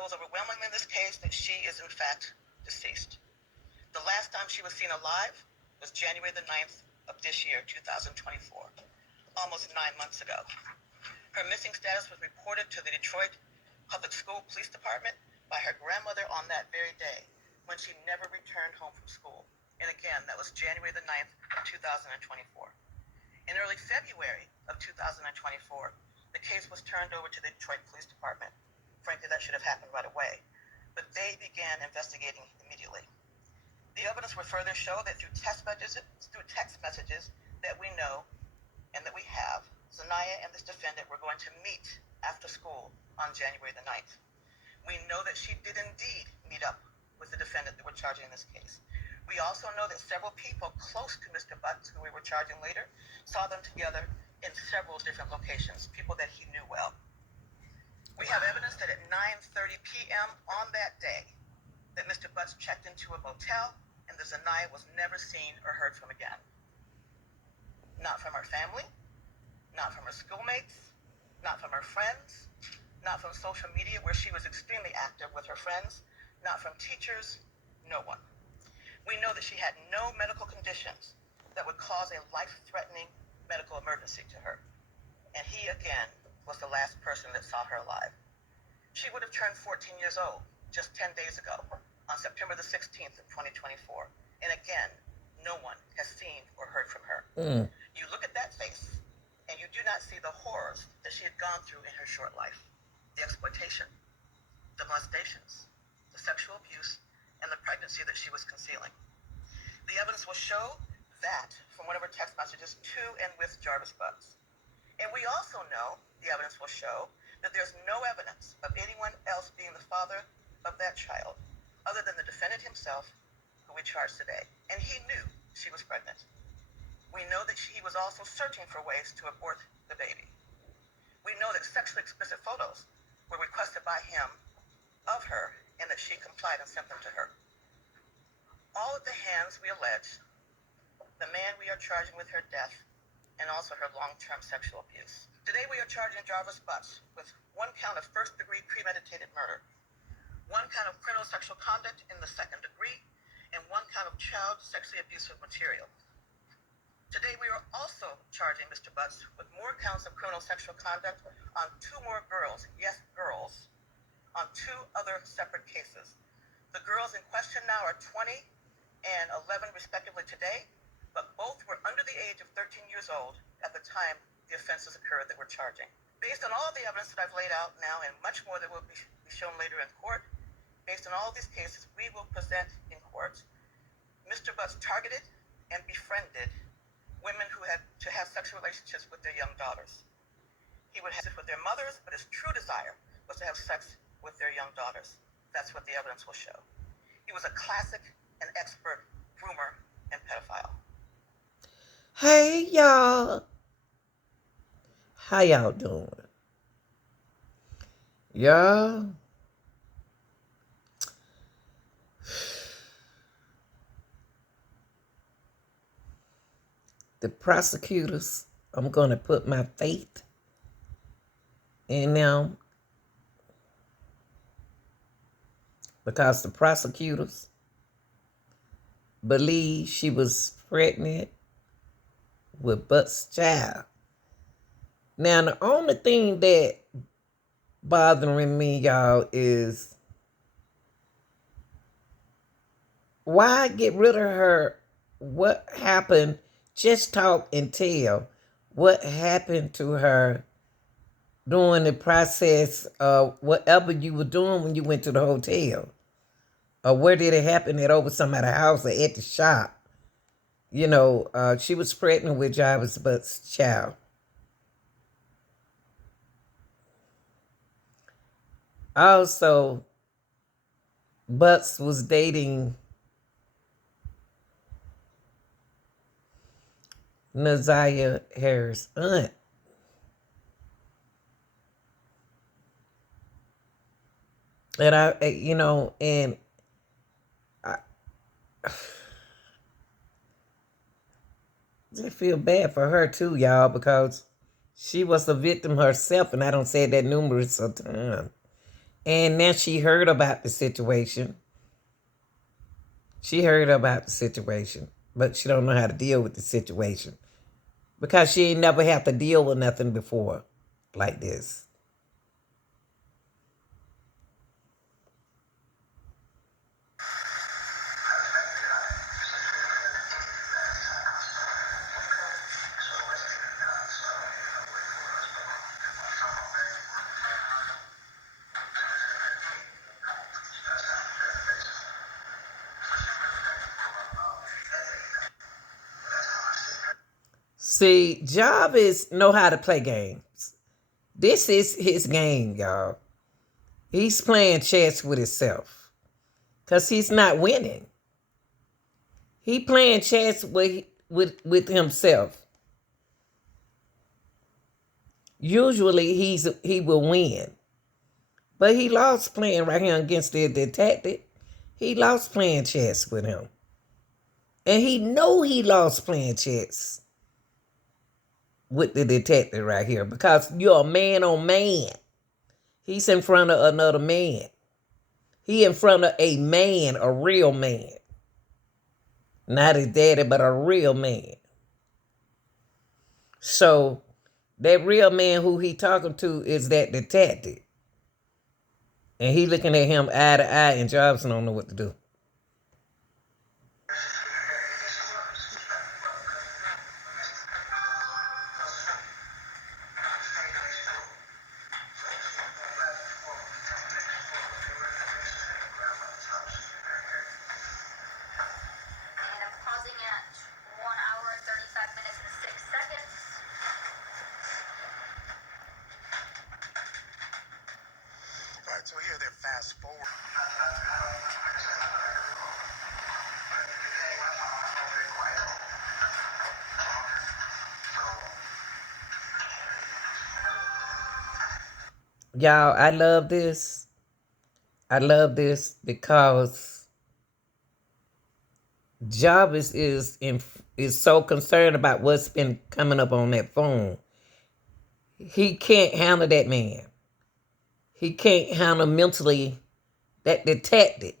shows overwhelmingly in this case that she is in fact deceased. The last time she was seen alive was January the 9th of this year, 2024, almost 9 months ago. Her missing status was reported to the Detroit Public School Police Department by her grandmother on that very day, when she never returned home from school. And again, that was January the 9th of 2024. In early February of 2024, the case was turned over to the Detroit Police Department. Frankly, that should have happened right away, but they began investigating immediately. The evidence would further show that through text messages that we know and that we have, Zanaya and this defendant were going to meet after school on January the 9th. We know that she did indeed meet up with the defendant that we're charging in this case. We also know that several people close to Mr. Butts, who we were charging later, saw them together in several different locations, people that he knew well. We have evidence that at 9:30 p.m. on that day, that Mr. Butts checked into a motel and that Zanaya was never seen or heard from again. Not from her family, not from her schoolmates, not from her friends, not from social media where she was extremely active with her friends, not from teachers, no one. We know that she had no medical conditions that would cause a life-threatening medical emergency to her. And he, again, was the last person that saw her alive. She would have turned 14 years old just 10 days ago on September the 16th of 2024. And again, no one has seen or heard from her. You look at that face, and you do not see the horrors that she had gone through in her short life. The exploitation, the molestations, the sexual abuse, and the pregnancy that she was concealing. The evidence will show that from one of her text messages to and with Jarvis Butts. And we also know, the evidence will show, that there's no evidence of anyone else being the father of that child, other than the defendant himself, who we charged today. And he knew she was pregnant. We know that he was also searching for ways to abort the baby. We know that sexually explicit photos were requested by him of her, and that she complied and sent them to her. All at the hands, we allege, the man we are charging with her death and also her long-term sexual abuse. Today we are charging Jarvis Butts with one count of first-degree premeditated murder, one count of criminal sexual conduct in the second degree, and one count of child sexually abusive material. Today we are also charging Mr. Butts with more counts of criminal sexual conduct on 2 more girls, yes, girls, on 2 other separate cases. The girls in question now are 20 and 11 respectively today, but both were under the age of 13 years old at the time the offenses occurred that we're charging. Based on all the evidence that I've laid out now, and much more that will be shown later in court, based on all these cases we will present in court, Mr. Butts targeted and befriended women who had to have sexual relationships with their young daughters. He would have sex with their mothers, but his true desire was to have sex with their young daughters. That's what the evidence will show. He was a classic and expert groomer and pedophile. Hey, y'all. How y'all doing? Y'all, the prosecutors, I'm going to put my faith in them because the prosecutors believe she was pregnant with Butts' child. Now, the only thing that bothering me, y'all, is why get rid of her? What happened? Just talk and tell what happened to her during the process of whatever you were doing when you went to the hotel. Or where did it happen? At over somebody's house or at the shop? You know, she was pregnant with Jarvis Butts' child. Also, Butts was dating Naziah Harris' aunt. And I just feel bad for her too, y'all, because she was a victim herself, and I don't say that numerous of times. And now she heard about the situation. She heard about the situation, but she don't know how to deal with the situation because she ain't never had to deal with nothing before like this. See, Jarvis know how to play games. This is his game, y'all. He's playing chess with himself because he's not winning. He playing chess with himself. Usually he will win, but he lost playing right here against the detective. He lost playing chess with him, and he know he lost playing chess with the detective right here because you're a man on man. He's in front of another man. He in front of a man, a real man. Not his daddy, but a real man. So that real man who he talking to is that detective. And he looking at him eye to eye and Jarvis don't know what to do. And I'm pausing at 1 hour, 35 minutes, and 6 seconds. Right, so here they're fast forward. Y'all, I love this. I love this because Jarvis is so concerned about what's been coming up on that phone. He can't handle that man. He can't handle mentally that detective.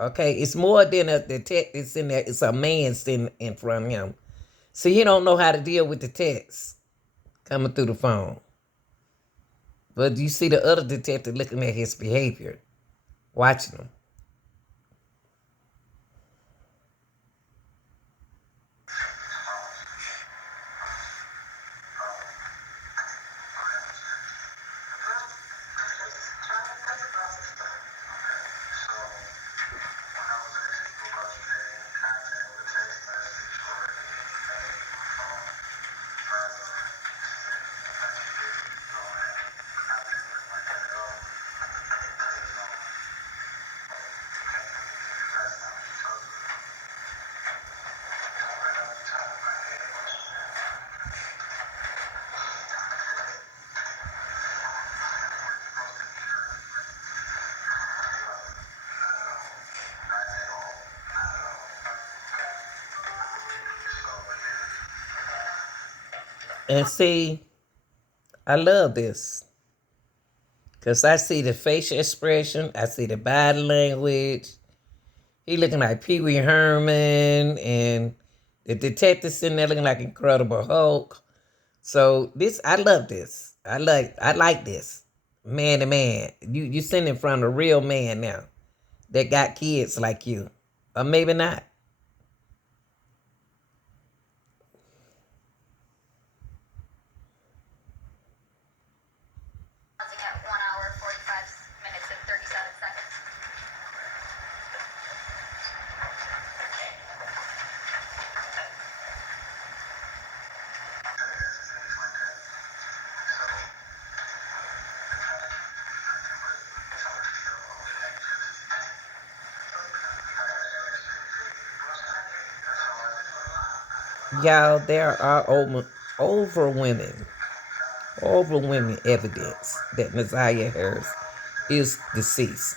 Okay, it's more than a detective sitting there. It's a man sitting in front of him. So he don't know how to deal with the text coming through the phone. But you see the other detective looking at his behavior, watching him. And see, I love this. Because I see the facial expression. I see the body language. He looking like Pee Wee Herman. And the detective sitting there looking like Incredible Hulk. So this, I love this. I like this. Man to man. You sitting in front of a real man now that got kids like you. Or maybe not. Pausing at 1 hour, 45 minutes, and 37 seconds. Y'all, there are overwhelming evidence that Messiah Harris is deceased.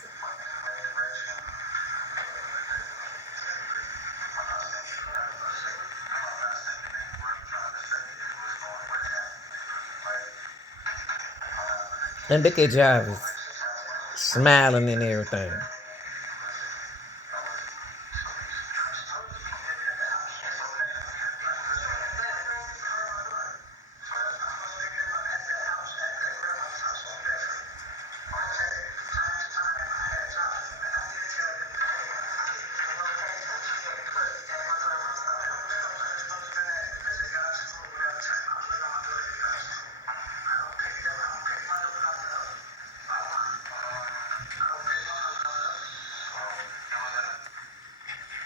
And look at Jarvis smiling and everything.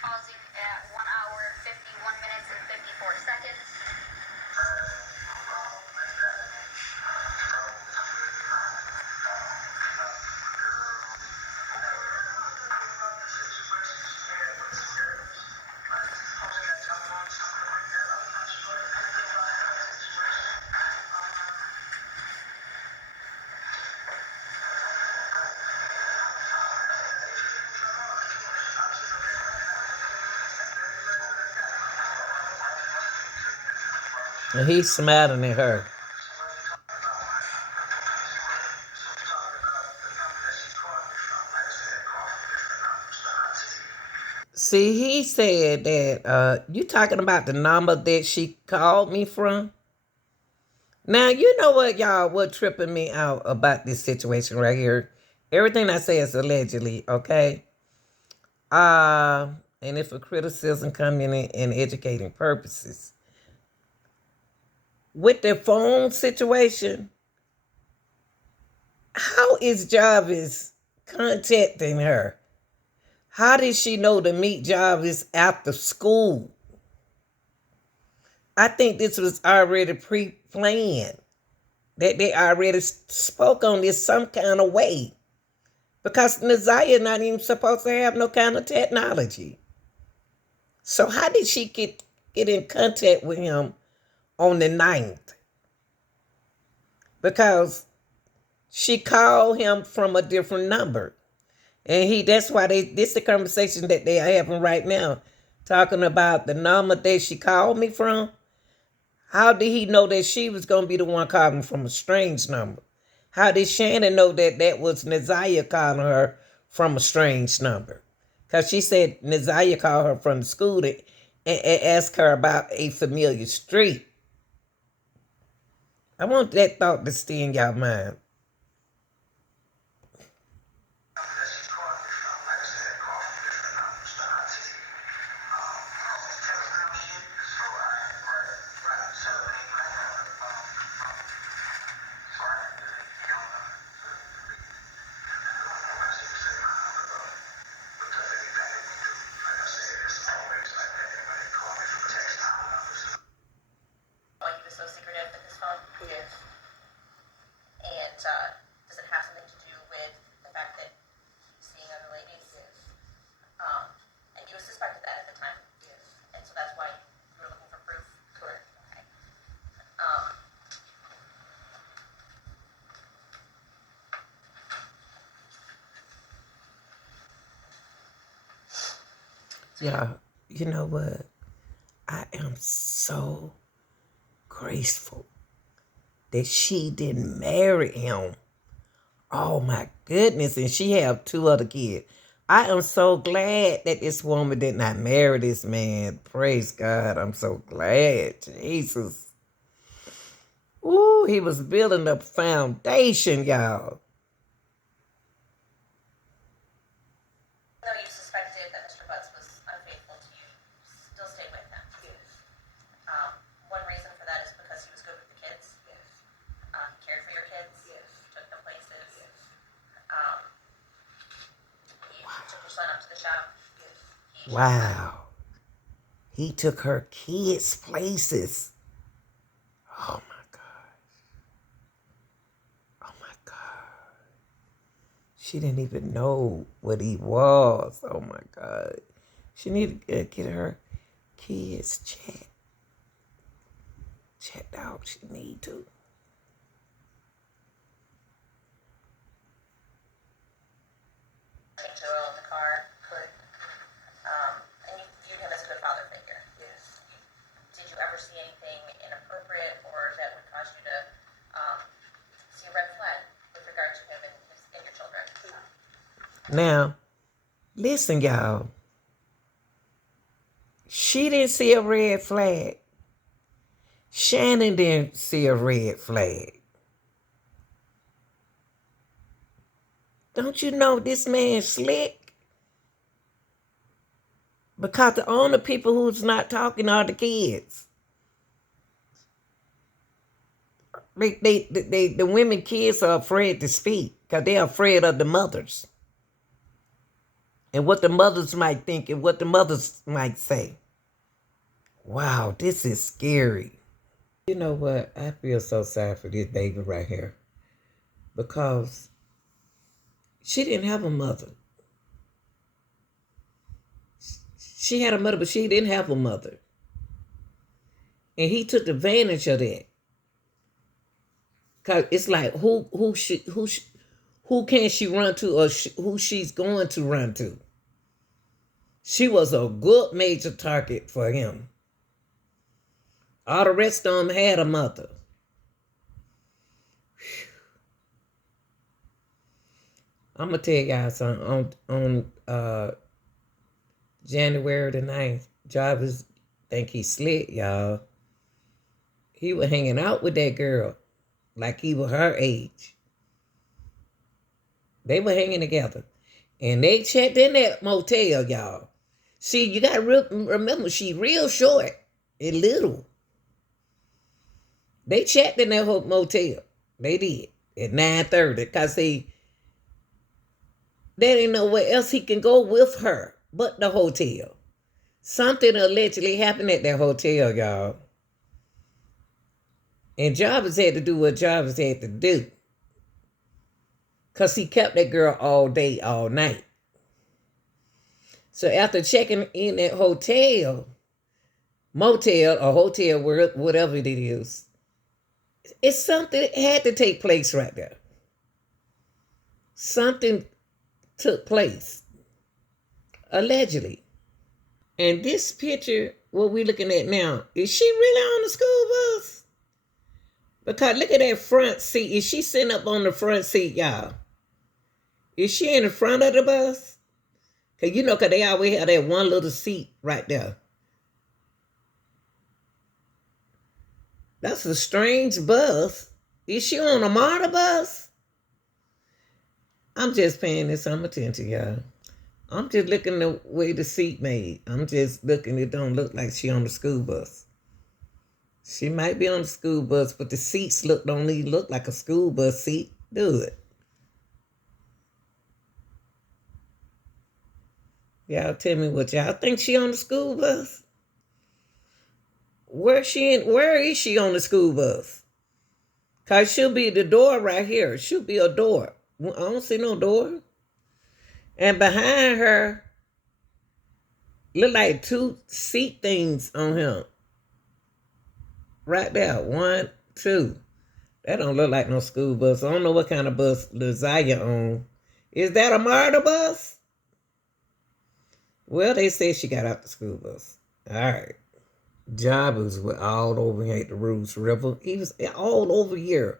Pausing at 1 hour, 51 minutes, and 54 seconds. And he's smiling at her. See, he said that you talking about the number that she called me from? Now, you know what, y'all, what tripping me out about this situation right here? Everything I say is allegedly, okay? And if a criticism coming in educating purposes. With the phone situation, how is Jarvis contacting her? How did she know to meet Jarvis after school? I think this was already pre-planned. That they already spoke on this some kind of way. Because Naziah not even supposed to have no kind of technology. So how did she get in contact with him on the 9th? Because she called him from a different number. And that's why this is the conversation that they are having right now. Talking about the number that she called me from. How did he know that she was going to be the one calling from a strange number? How did Shannon know that that was Naziah calling her from a strange number? Because she said Naziah called her from the school and asked her about a familiar street. I want that thought to stay in y'all mind. Like he was so secretive with his phone. Yes. And does it have something to do with the fact that he's seeing other ladies? Yes. And you suspected that at the time? Yes. And so that's why you were looking for proof? Correct. Okay. Yeah, you know what? I am so grateful that she didn't marry him. Oh my goodness, and she have 2 other kids. I am so glad that this woman did not marry this man. Praise God, I'm so glad. Jesus. Ooh, he was building a foundation, y'all. Though you suspected that Mr. Butts was unfaithful to you, still stay with him? Yes. One reason for that is because he was good with the kids? Yes. He cared for your kids? Yes. Took them places? Yes. He took your son up to the shop? Yes. Wow. He took her kids places. Oh my God. Oh my God. She didn't even know what he was. Oh my God. She needed to get her kids checked. Checked out. She need to. Change the oil in the car? Correct. And you viewed him as a good father figure? Yes. Did you ever see anything inappropriate or that would cause you to see a red flag with regard to him and your children? No. Now, listen, y'all. She didn't see a red flag. Shannon didn't see a red flag. Don't you know this man slick? Because the only people who's not talking are the kids. The women kids are afraid to speak because they're afraid of the mothers and what the mothers might think and what the mothers might say. Wow, this is scary. You know what? I feel so sorry for this baby right here because she didn't have a mother. She had a mother, but she didn't have a mother. And he took advantage of that. Cause it's like who can she run to or who she's going to run to? She was a good major target for him. All the rest of them had a mother. I'm gonna tell y'all something. On January the 9th, Jarvis think he slick, y'all. He was hanging out with that girl like he was her age. They were hanging together. And they checked in that motel, y'all. See, you got to remember, she real short and little. They checked in that motel. They did. At 9:30. Because they didn't know where else he can go with her but the hotel. Something allegedly happened at that hotel, y'all. And Jarvis had to do what Jarvis had to do. Because he kept that girl all day, all night. So after checking in that motel or hotel, whatever it is, it's something that had to take place right there. Something took place. Allegedly. And this picture, what we're looking at now, is she really on the school bus? Because look at that front seat. Is she sitting up on the front seat, y'all? Is she in the front of the bus? Because you know, because they always have that one little seat right there. That's a strange bus. Is she on a MARTA bus? I'm just paying this some attention, y'all. I'm just looking the way the seat made. I'm just looking. It don't look like she on the school bus. She might be on the school bus, but the seats don't even look like a school bus seat, do it? Y'all tell me what y'all think she on the school bus? Where is she on the school bus? Because she'll be the door right here. She'll be a door. I don't see no door. And behind her, look like two seat things on him. Right there. 1, 2. That don't look like no school bus. I don't know what kind of bus Lazaya on. Is that a MARTA bus? Well, they said she got out the school bus. All right. Jarvis was all over here at the Rouge River. He was all over here.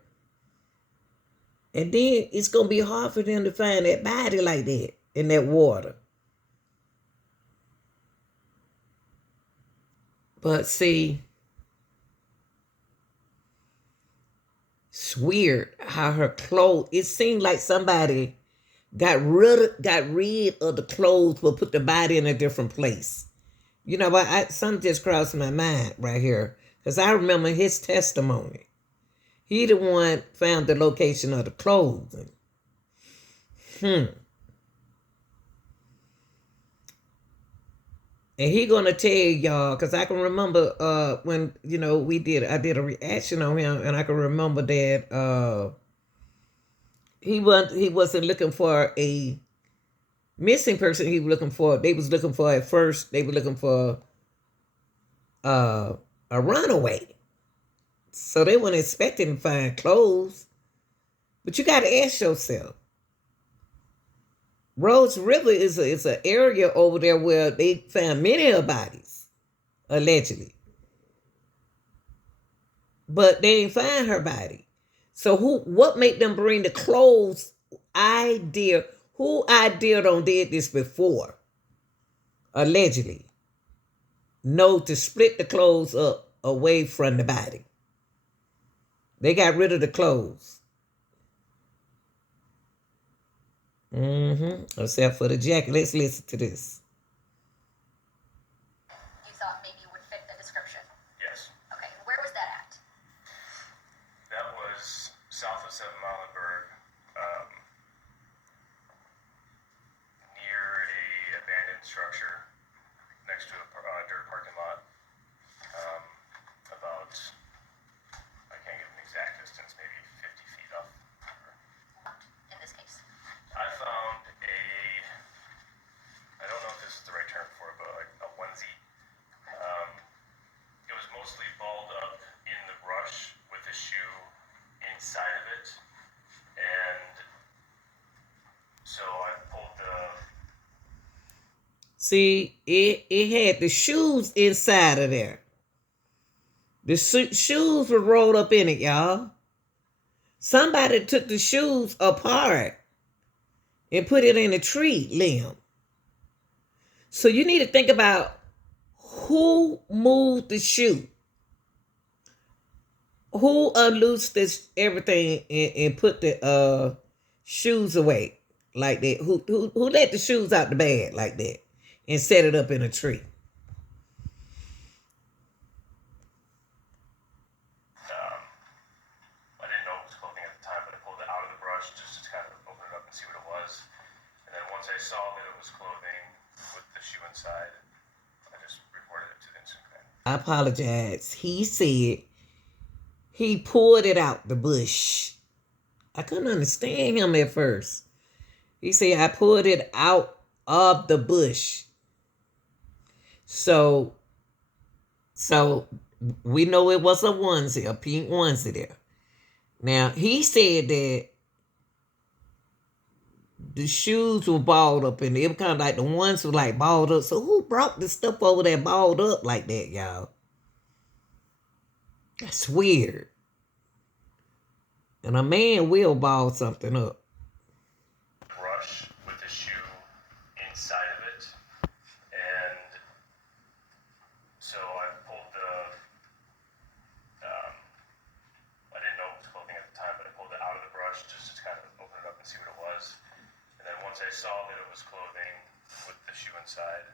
And then it's going to be hard for them to find that body like that in that water. But see, it's weird how her clothes, it seemed like somebody got rid of the clothes but put the body in a different place. You know what? Something just crossed my mind right here. Because I remember his testimony. He the one found the location of the clothes. And he gonna tell y'all, because I can remember when, I did a reaction on him, and I can remember that he wasn't looking for a missing person. They was looking for at first, they were looking for a runaway. So they weren't expecting to find clothes. But you got to ask yourself, Rouge River is an area over there where they found many of bodies, allegedly. But they didn't find her body. So what made them bring the clothes idea? Who idea done did this before? Allegedly. Know to split the clothes up away from the body. They got rid of the clothes. Except for the jacket. Let's listen to this. You thought maybe would fit the description. Yes. Okay, where was that at? That was south of 7 Milenberg, near a abandoned structure next to a dirt parking lot. About, I can't give an exact distance, maybe 50 feet off. In this case. I found I don't know if this is the right term for it, but like a onesie. It was mostly balled up in the brush with a shoe inside of it. And so I pulled See, it had the shoes inside of there. The shoes were rolled up in it, y'all. Somebody took the shoes apart and put it in a tree limb. So you need to think about who moved the shoe. Who unloosed this everything and put the shoes away like that? Who let the shoes out the bag like that and set it up in a tree? I didn't know it was clothing at the time, but I pulled it out of the brush just to kind of open it up and see what it was. And then once I saw that it was clothing with the shoe inside, I just reported it to the incident command. I apologize. He said he pulled it out the bush. I couldn't understand him at first. He said, I pulled it out of the bush. So we know it was a onesie, a pink onesie there. Now, he said that the shoes were balled up and it was kind of like the ones were like balled up. So who brought the stuff over there balled up like that, y'all? That's weird. And a man will ball something up. Brush with the shoe inside of it, and so I pulled I didn't know it was clothing at the time, but I pulled it out of the brush just to kind of open it up and see what it was. And then once I saw that it was clothing with the shoe inside,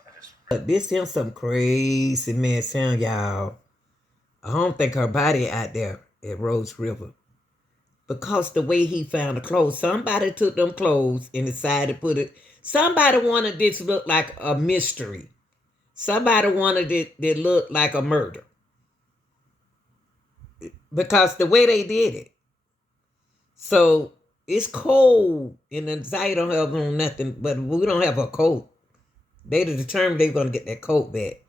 I just... But this him some crazy man sound, y'all. I don't think her body out there at Rose River. Because the way he found the clothes, somebody took them clothes and decided to put it. Somebody wanted this to look like a mystery. Somebody wanted it to look like a murder. Because the way they did it. So it's cold in the site don't have on nothing, but we don't have a coat. They determined they're going to get that coat back.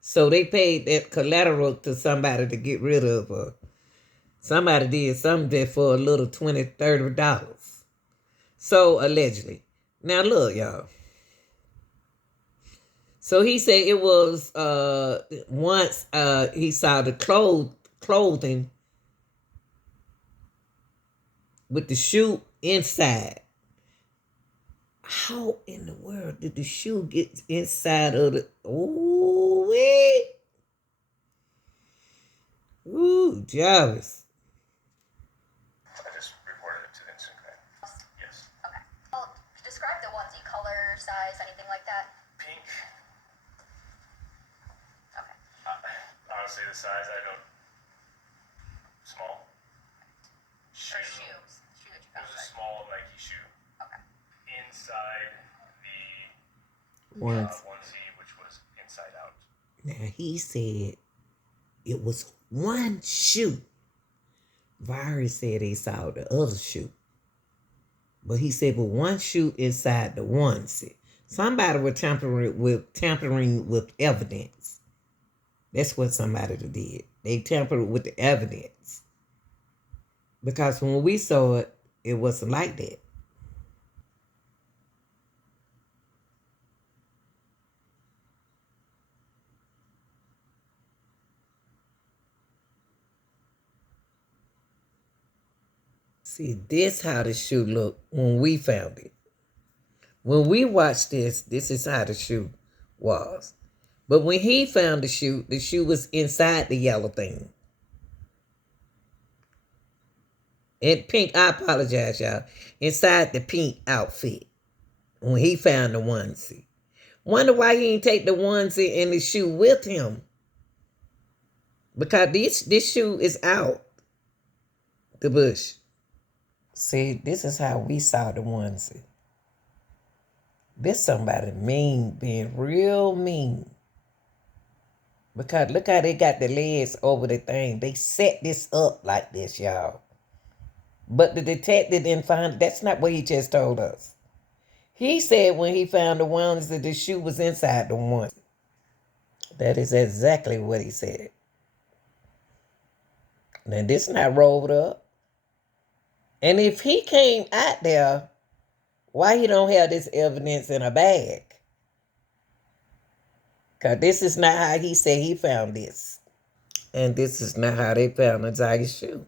So they paid that collateral to somebody to get rid of her. Somebody did something there for a little $20, $30. So allegedly. Now look, y'all. So he said it was once he saw the clothing with the shoe inside. How in the world did the shoe get inside of the... Ooh, wait. Ooh, Jarvis. I just reported it to the incident command. Yes. Okay. Well, describe the onesie, color, size, anything like that. Pink. Okay. Honestly, the size, I don't... Small. Or shoes. Shoe that you It found, was a right? small Nike shoe. Okay. Inside the onesie, which was inside out. Now he said it was one shoe. Virus said he saw the other shoe. But he said, but one shoe inside the onesie. Somebody was tampering with evidence. That's what somebody did. They tampered with the evidence. Because when we saw it, it wasn't like that. See, this how the shoe looked when we found it. When we watched this is how the shoe was. But when he found the shoe was inside the yellow thing. And pink, I apologize, y'all. Inside the pink outfit. When he found the onesie. Wonder why he didn't take the onesie and the shoe with him. Because this shoe is out the bush. See, this is how we saw the onesie. This somebody mean, being real mean. Because look how they got the legs over the thing. They set this up like this, y'all. But the detective didn't find it. That's not what he just told us. He said when he found the onesie, the shoe was inside the onesie. That is exactly what he said. Now, this not rolled up. And if he came out there, why he don't have this evidence in a bag? Because this is not how he said he found this. And this is not how they found the tiger shoe.